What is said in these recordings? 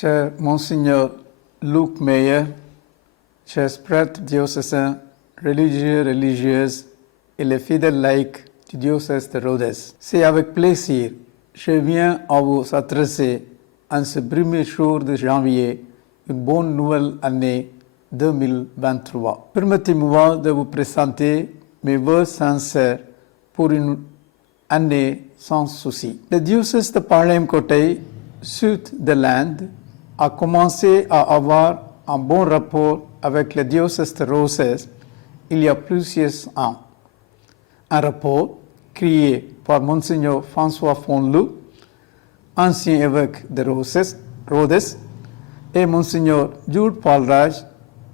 Cher Monseigneur Luc Meyer, chers prêtres diocésains, religieux, religieuses et les fidèles laïcs du diocèse de Rhodes, c'est avec plaisir que je viens à vous adresser en ce premier jour de janvier une bonne nouvelle année 2023. Permettez-moi de vous présenter mes vœux sincères pour une année sans souci. Le diocèse de Palerme-Côté, sud de l'Inde, a commencé à avoir un bon rapport avec le diocèse de Roses il y a plusieurs ans. Un rapport créé par Monseigneur François Fonlou, ancien évêque de Rhodes, et Monseigneur Jules Palraj,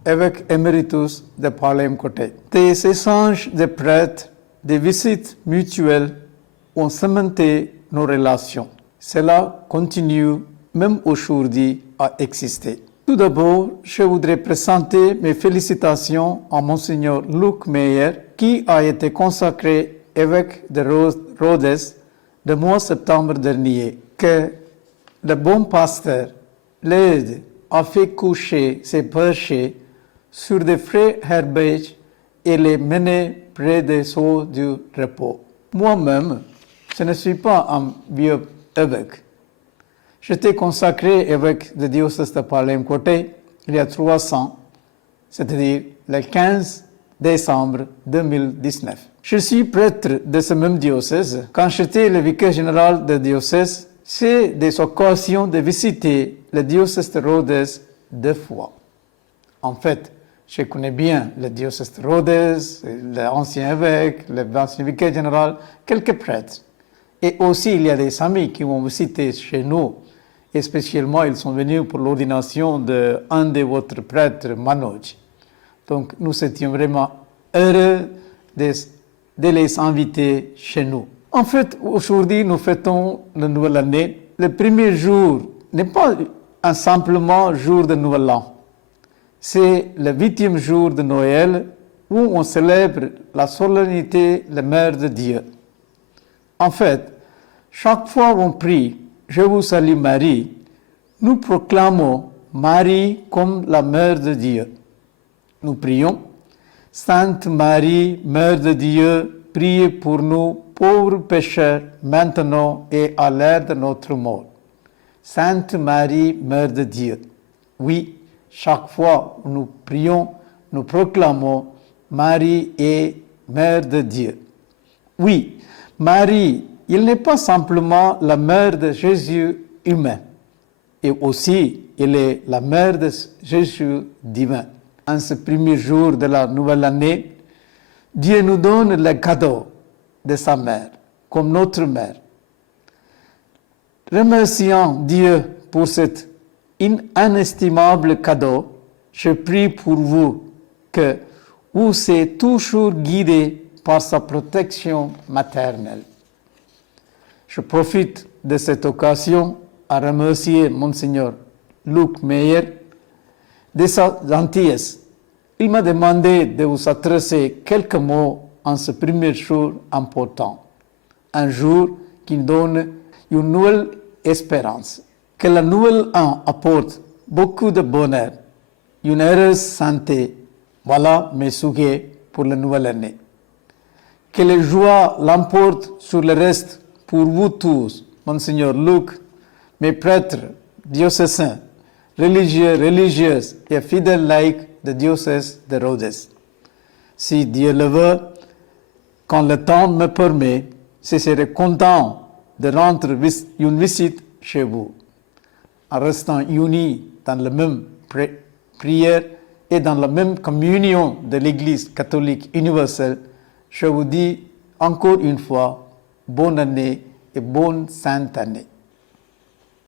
évêque éméritus de Palerme-Côté. Des échanges de prêtres, des visites mutuelles ont cimenté nos relations. Cela continue même aujourd'hui à exister. Tout d'abord, je voudrais présenter mes félicitations à Monseigneur Luc Meyer, qui a été consacré évêque de Rhodes le mois de septembre dernier. Que le bon pasteur l'aide à faire coucher ses bergers sur des frais herbages et les mener près des eaux du repos. Moi-même, je ne suis pas un vieux évêque. J'étais consacré évêque du diocèse de Palerme-Côté il y a 3 ans, c'est-à-dire le 15 décembre 2019. Je suis prêtre de ce même diocèse. Quand j'étais le vicaire général du diocèse, j'ai des occasions de visiter le diocèse de Rhodes 2 fois. En fait, je connais bien le diocèse de Rhodes, l'ancien évêque, l'ancien vicaire général, quelques prêtres. Et aussi, il y a des amis qui m'ont visité chez nous. Et spécialement, ils sont venus pour l'ordination d'un de votre prêtres, Manoj. Donc, nous étions vraiment heureux de les inviter chez nous. En fait, aujourd'hui, nous fêtons la nouvelle année. Le premier jour n'est pas un simplement jour de nouvel an. C'est le 8e jour de Noël où on célèbre la solennité, la Mère de Dieu. En fait, chaque fois qu'on prie, je vous salue Marie, nous proclamons Marie comme la Mère de Dieu. Nous prions, Sainte Marie, Mère de Dieu, priez pour nous, pauvres pécheurs, maintenant et à l'heure de notre mort. Sainte Marie, Mère de Dieu. Oui, chaque fois que nous prions, nous proclamons Marie est Mère de Dieu. Oui, Marie, il n'est pas simplement la mère de Jésus humain, et aussi il est la mère de Jésus divin. En ce premier jour de la nouvelle année, Dieu nous donne le cadeau de sa mère, comme notre mère. Remerciant Dieu pour cet inestimable cadeau, je prie pour vous que vous soyez toujours guidés par sa protection maternelle. Je profite de cette occasion à remercier Monseigneur Luc Meyer de sa gentillesse. Il m'a demandé de vous adresser quelques mots en ce premier jour important, un jour qui donne une nouvelle espérance. Que le nouvel an apporte beaucoup de bonheur, une heureuse santé. Voilà mes souhaits pour la nouvelle année. Que les joies l'emportent sur le reste pour vous tous, Monseigneur Luc, mes prêtres diocésains, religieux, religieuses et fidèles laïcs de diocèse de Rhodes. Si Dieu le veut, quand le temps me permet, je serai content de rendre une visite chez vous. En restant unis dans la même prière et dans la même communion de l'Église catholique universelle, je vous dis encore une fois, bonne année et bonne sainte année.